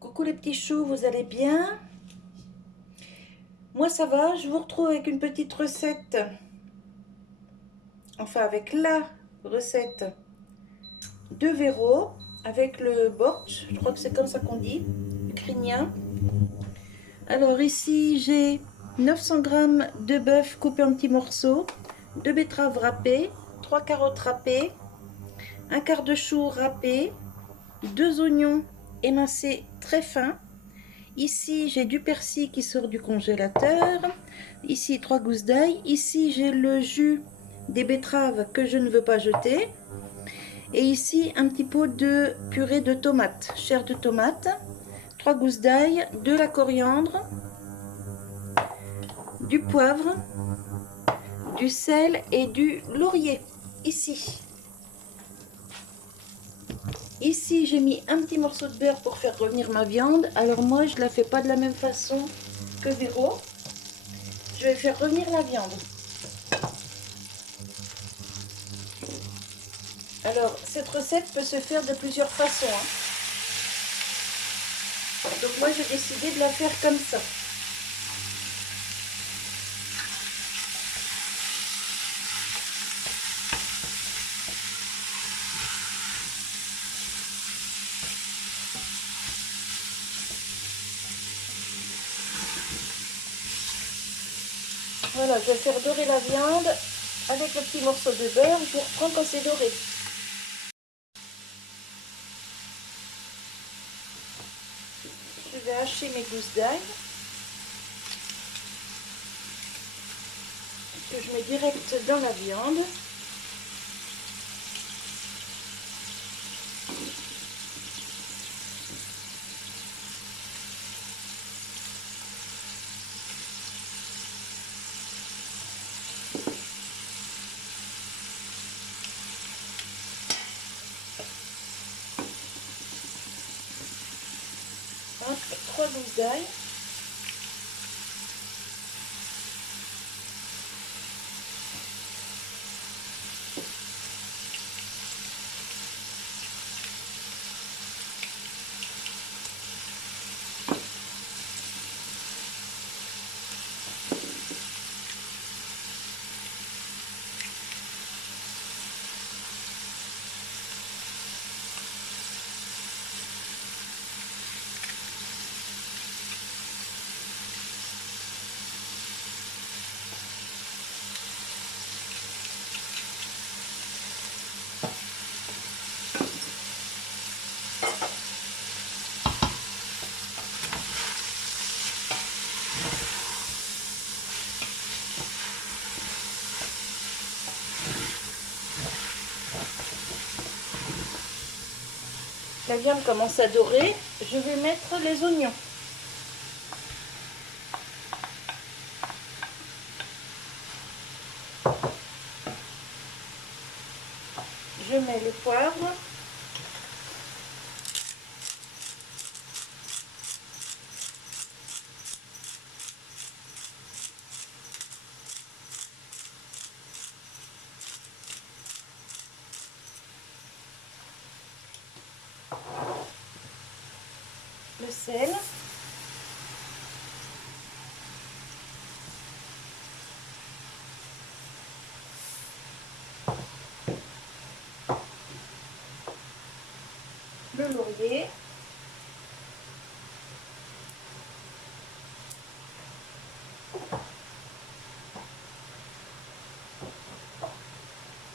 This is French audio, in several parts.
Coucou les petits choux, vous allez bien? Moi ça va, je vous retrouve avec une petite recette. Enfin avec la recette de Véro avec le bortsch, je crois que c'est comme ça qu'on dit, ukrainien. Alors ici j'ai 900 g de bœuf coupé en petits morceaux, 2 betteraves râpées, 3 carottes râpées, un quart de chou râpé, 2 oignons émincés très fins. Ici, j'ai du persil qui sort du congélateur. Ici, 3 gousses d'ail. Ici, j'ai le jus des betteraves que je ne veux pas jeter. Et ici, un petit pot de purée de tomates, chair de tomate, 3 gousses d'ail, de la coriandre, du poivre, du sel et du laurier. Ici, j'ai mis un petit morceau de beurre pour faire revenir ma viande. Alors moi, je ne la fais pas de la même façon que Véro. Je vais faire revenir la viande. Alors, cette recette peut se faire de plusieurs façons. Donc moi, j'ai décidé de la faire comme ça. Voilà, je vais faire dorer la viande avec le petit morceau de beurre. Je vous reprends quand c'est doré. Je vais hacher mes gousses d'ail que je mets direct dans la viande. Hop, 3 gousses d'ail. La viande commence à dorer. Je vais mettre les oignons. Je mets le poivre. Le sel. Le laurier.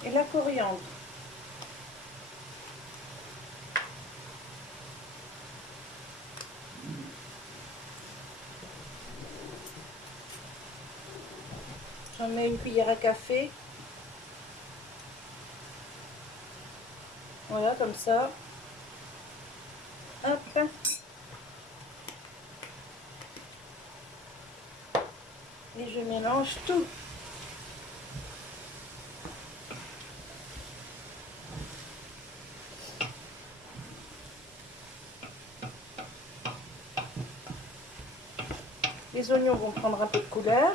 Et la coriandre. J'en mets une cuillère à café. Voilà, comme ça. Hop. Et je mélange tout. Les oignons vont prendre un peu de couleur.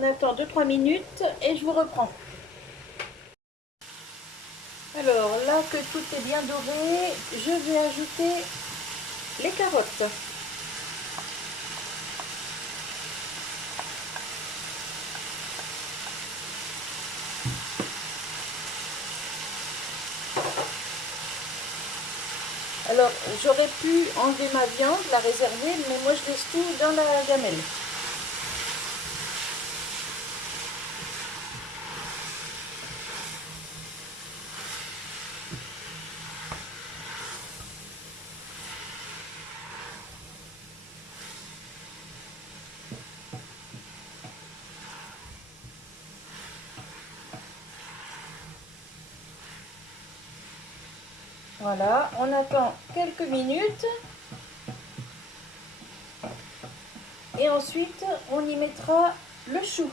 On attend 2-3 minutes et je vous reprends. Alors là que tout est bien doré, je vais ajouter les carottes. Alors j'aurais pu enlever ma viande, la réserver, mais moi je laisse tout dans la gamelle. Voilà, on attend quelques minutes. Et ensuite, on y mettra le chou.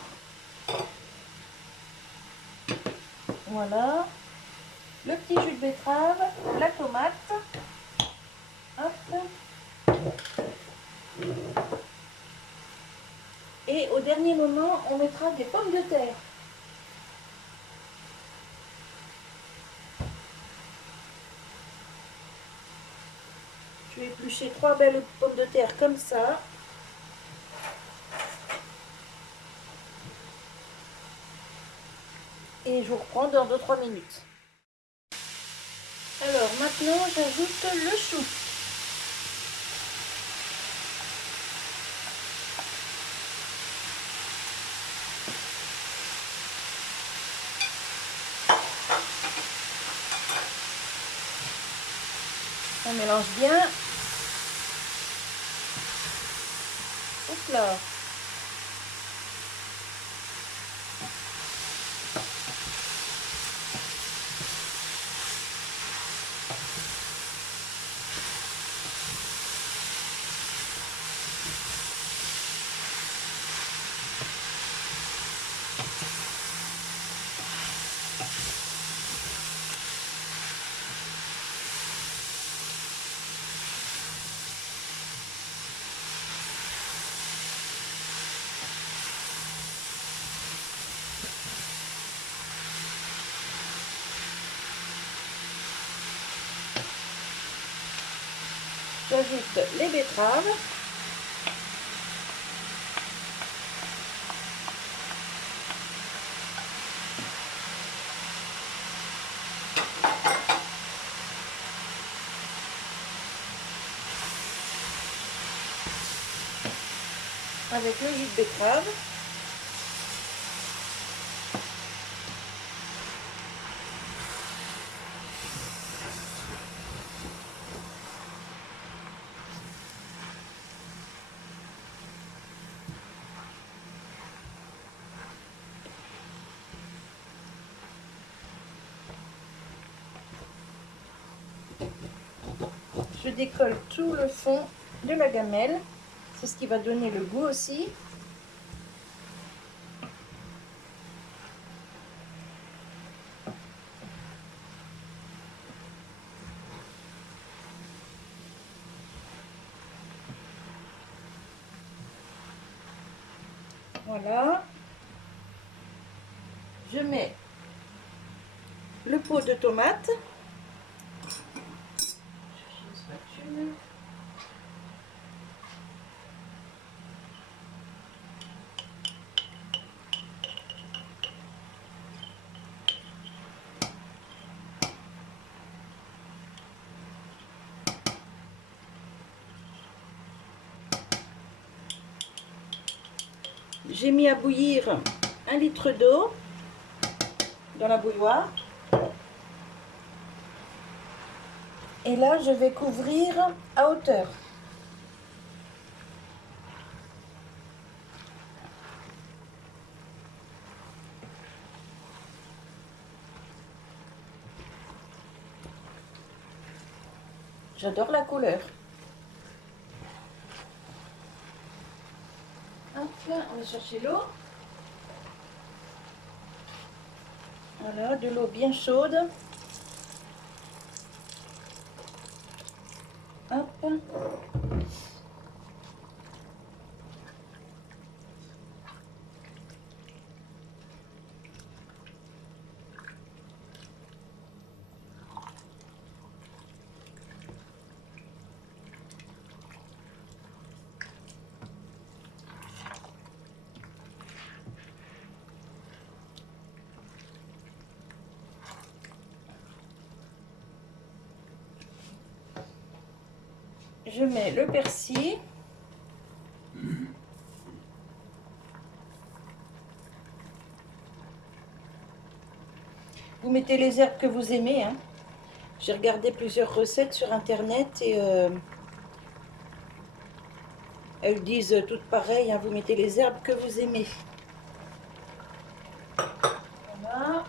Voilà. Le petit jus de betterave, la tomate. Hop. Et au dernier moment, on mettra des pommes de terre. Je vais éplucher 3 belles pommes de terre comme ça. Et je vous reprends dans 2-3 minutes. Alors maintenant, j'ajoute le chou. On mélange bien. Hop là. J'ajoute les betteraves. Avec le jus de betterave. Je décolle tout le fond de la gamelle. C'est ce qui va donner le goût aussi. Voilà. Je mets le pot de tomate. J'ai mis à bouillir 1 litre d'eau dans la bouilloire. Et là, je vais couvrir à hauteur. J'adore la couleur. Hop là, on va chercher l'eau. Voilà, de l'eau bien chaude. Hop. Je mets le persil. Vous mettez les herbes que vous aimez, hein. J'ai regardé plusieurs recettes sur internet et elles disent toutes pareilles, hein. Vous mettez les herbes que vous aimez. Voilà.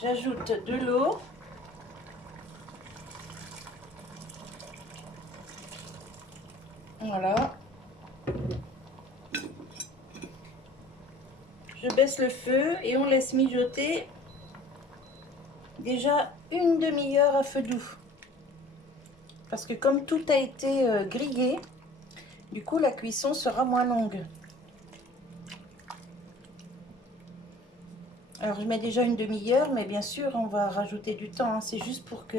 J'ajoute de l'eau. Voilà. Je baisse le feu et on laisse mijoter déjà une demi-heure à feu doux. Parce que comme tout a été grillé, du coup la cuisson sera moins longue. Alors je mets déjà une demi-heure, mais bien sûr on va rajouter du temps, hein. C'est juste pour que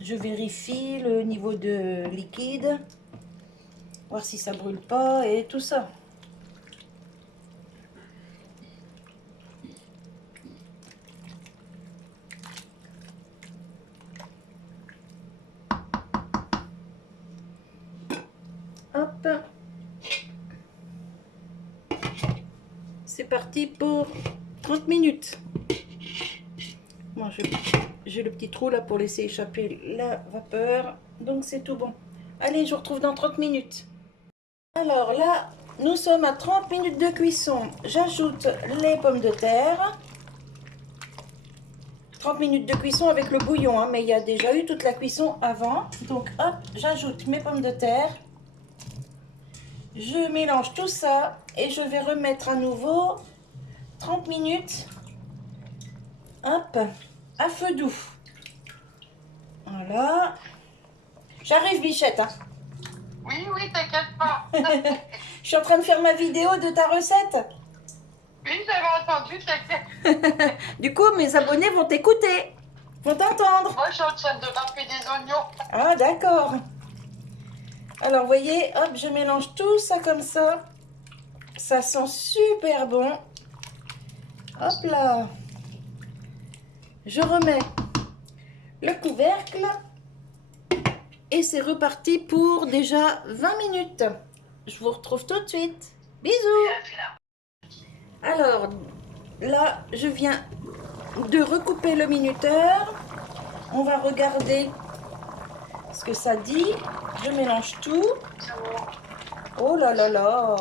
je vérifie le niveau de liquide, voir si ça brûle pas et tout ça. Hop. C'est parti pour 30 minutes. Moi, j'ai le petit trou là pour laisser échapper la vapeur. Donc, c'est tout bon. Allez, je vous retrouve dans 30 minutes. Alors là, nous sommes à 30 minutes de cuisson. J'ajoute les pommes de terre. 30 minutes de cuisson avec le bouillon, hein, mais il y a déjà eu toute la cuisson avant. Donc, hop, j'ajoute mes pommes de terre. Je mélange tout ça et je vais remettre à nouveau 30 minutes, hop, à feu doux. Voilà. J'arrive, Bichette, hein. Oui, oui, t'inquiète pas. Je suis en train de faire ma vidéo de ta recette. Oui, j'avais entendu, t'inquiète. Du coup, mes abonnés vont t'écouter, vont t'entendre. Moi, je suis en train de râper des oignons. Ah, d'accord. Alors, vous voyez, hop, je mélange tout ça comme ça. Ça sent super bon. Hop là. Je remets le couvercle. Et c'est reparti pour déjà 20 minutes. Je vous retrouve tout de suite. Bisous. Alors, là, je viens de recouper le minuteur. On va regarder ce que ça dit. Je mélange tout. Oh là là là.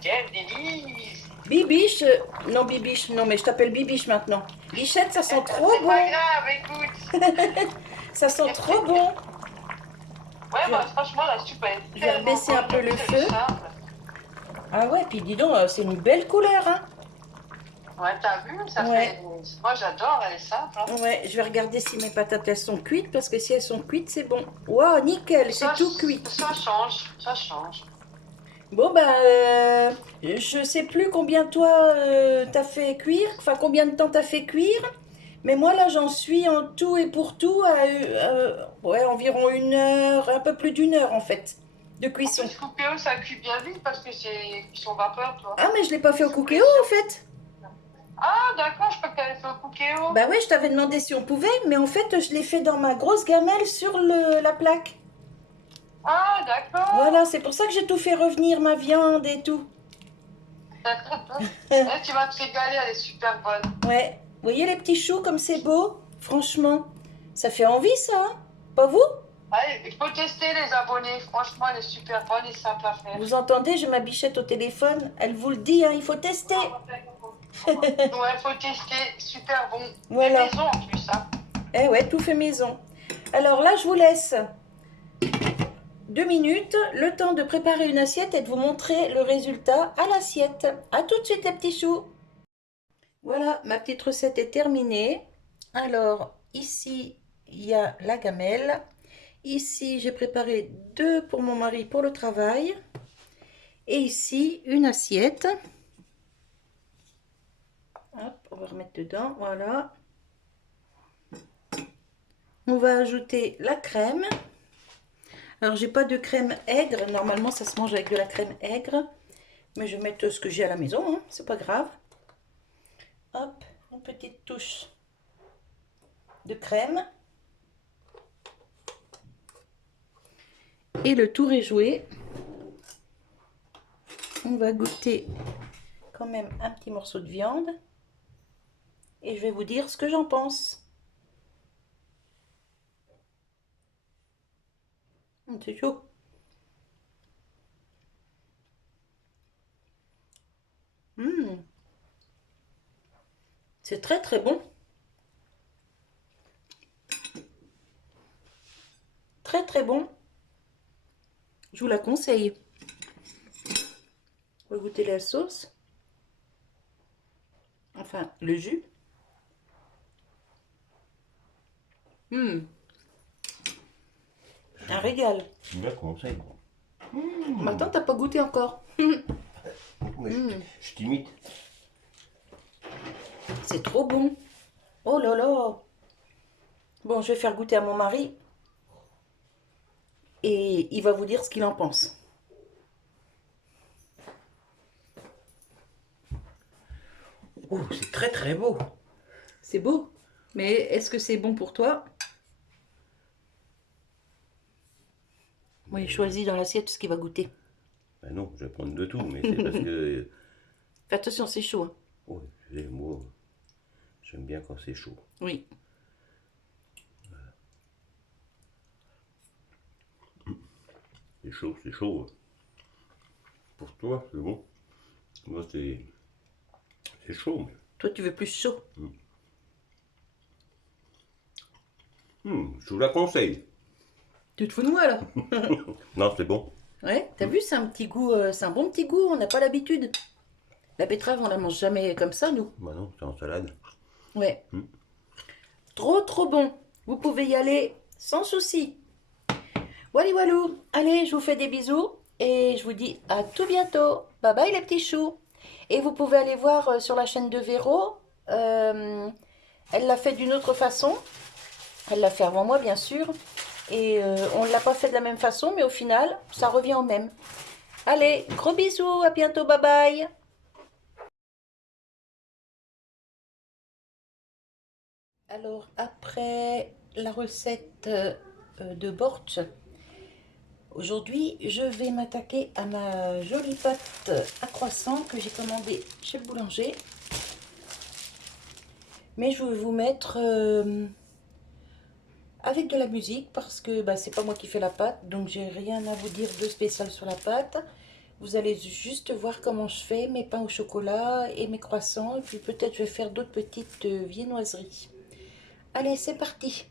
Quel délice. Bibiche. Non, Bibiche. Non, mais je t'appelle Bibiche maintenant. Bichette, ça sent trop C'est bon. pas grave, écoute. Ça sent trop bon. Ouais, bah franchement, la soupe elle est Je vais tellement baisser un peu bonne, le c'est feu. simple. Ah ouais, puis dis donc, c'est une belle couleur, hein. Ouais, t'as vu, ça Ouais. fait... Moi, j'adore, elle est simple. Hein. Ouais, je vais regarder si mes patates elles sont cuites parce que si elles sont cuites, c'est bon. Waouh, nickel, c'est tout cuit. Ça change, ça change. Bon, bah, je sais plus combien toi t'as fait cuire, enfin combien de temps t'as fait cuire, mais moi là j'en suis en tout et pour tout à ouais, environ 1 heure, un peu plus d'1 heure en fait, de En cuisson. plus, Cookéo, ça cuit bien vite parce que c'est cuisson vapeur, toi. Ah, mais je l'ai pas fait au Cookéo en fait. Ah, d'accord, je crois que t'avais fait au Cookéo. Bah ouais, je t'avais demandé si on pouvait, mais en fait je l'ai fait dans ma grosse gamelle sur la plaque. Ah, d'accord. Voilà, c'est pour ça que j'ai tout fait revenir, ma viande et tout. Tu vas te régaler, elle est super bonne. Ouais, vous voyez les petits choux comme c'est beau? Franchement, ça fait envie ça, hein? Pas vous? Allez, il faut tester les abonnés. Franchement, elle est super bonne et simple à faire. Vous entendez, j'ai ma bichette au téléphone, elle vous le dit, hein, il faut tester. Ouais, il faut tester. Super bon. Voilà. Fait maison en plus, hein. Eh ouais, tout fait maison. Alors là, je vous laisse 2 minutes, le temps de préparer une assiette et de vous montrer le résultat à l'assiette. À tout de suite les petits choux. Voilà, ma petite recette est terminée. Alors, ici, il y a la gamelle. Ici, j'ai préparé 2 pour mon mari pour le travail. Et ici, une assiette. Hop, on va remettre dedans, voilà. On va ajouter la crème. Alors, j'ai pas de crème aigre. Normalement, ça se mange avec de la crème aigre. Mais je vais mettre ce que j'ai à la maison, hein. C'est pas grave. Hop, une petite touche de crème. Et le tour est joué. On va goûter quand même un petit morceau de viande. Et je vais vous dire ce que j'en pense. C'est chaud. C'est très très bon. Très très bon. Je vous la conseille. On va goûter la sauce. Enfin, le jus. Un régal. Je la conseille. Maintenant, t'as pas goûté encore. Je t'imite. C'est trop bon. Oh là là. Bon, je vais faire goûter à mon mari. Et il va vous dire ce qu'il en pense. Oh, c'est très très beau. C'est beau. Mais est-ce que c'est bon pour toi? Moi, il choisit dans l'assiette ce qu'il va goûter. Ben non, je vais prendre de tout, mais c'est parce que... Fais attention, c'est chaud, hein. Oh, moi, j'aime bien quand c'est chaud. Oui. C'est chaud, c'est chaud. Pour toi, c'est bon. Moi, c'est chaud. Mais... Toi, tu veux plus chaud. Je vous la conseille. Tu te fous de moi, alors? Non, c'est bon. Ouais, t'as vu, c'est un petit goût, c'est un bon petit goût, on n'a pas l'habitude. La betterave, on la mange jamais comme ça, nous. Bah non, c'est en salade. Ouais. Trop, trop bon. Vous pouvez y aller sans souci. Wally walou. Allez, je vous fais des bisous et je vous dis à tout bientôt. Bye bye les petits choux. Et vous pouvez aller voir sur la chaîne de Véro. Elle l'a fait d'une autre façon. Elle l'a fait avant moi, bien sûr. Et on ne l'a pas fait de la même façon, mais au final, ça revient au même. Allez, gros bisous, à bientôt, bye bye. Alors, après la recette de Bortsch, aujourd'hui, je vais m'attaquer à ma jolie pâte à croissant que j'ai commandée chez le boulanger. Mais je vais vous mettre avec de la musique parce que bah, c'est pas moi qui fais la pâte, donc j'ai rien à vous dire de spécial sur la pâte. Vous allez juste voir comment je fais mes pains au chocolat et mes croissants. Et puis peut-être je vais faire d'autres petites viennoiseries. Allez, c'est parti!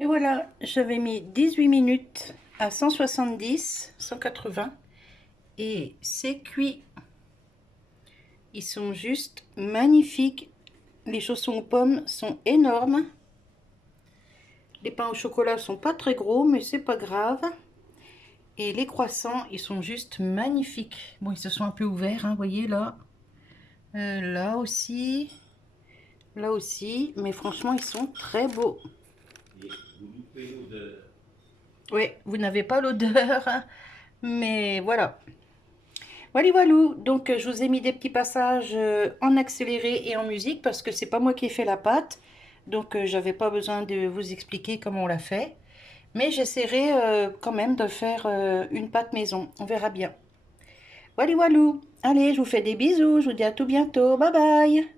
Et voilà, j'avais mis 18 minutes à 170, 180 et c'est cuit. Ils sont juste magnifiques. Les chaussons aux pommes sont énormes. Les pains au chocolat sont pas très gros, mais c'est pas grave. Et les croissants, ils sont juste magnifiques. Bon, ils se sont un peu ouverts, hein, vous voyez là. Là aussi. Là aussi. Mais franchement, ils sont très beaux. Oui, vous n'avez pas l'odeur. Mais voilà. Voilà, voilou. Donc, je vous ai mis des petits passages en accéléré et en musique parce que c'est pas moi qui ai fait la pâte. Donc, j'avais pas besoin de vous expliquer comment on l'a fait. Mais j'essaierai quand même de faire une pâte maison. On verra bien. Voilà, voilou. Allez, je vous fais des bisous. Je vous dis à tout bientôt. Bye bye.